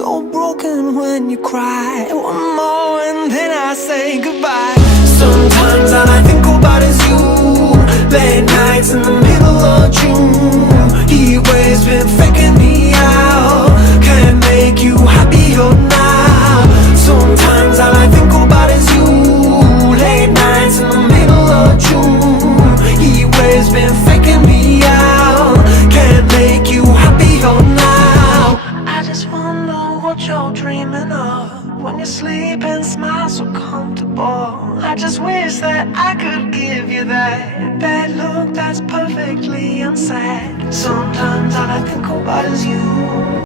so broken when you cry. One more and then I say goodbye. Sometimes all I think about is you. Late nights in the middle of June. Heat waves been faking me out. Can't make you happier now. Sometimes all I think about is you. Late nights in the middle of June. Heat waves been faking me out. Can't make you happier now. I just wonder what you're dreaming of when you sleep and smile so comfortable. I just wish that I could give you that bad look that's perfectly unsaid. Sometimes all I think about is you.